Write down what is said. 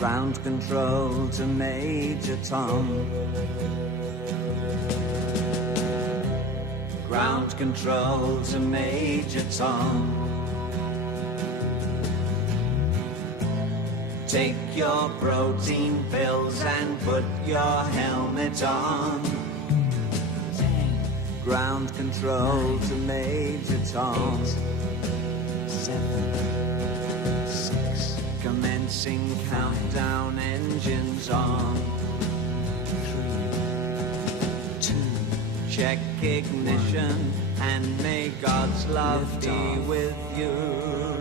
Ground control to Major Tom. Ground control to Major Tom. Take your protein pills and put your helmet on. Ground control to Major Tom. 7, 6. Commencing countdown, engines on. 3, 2. Check ignition and may God's love be with you.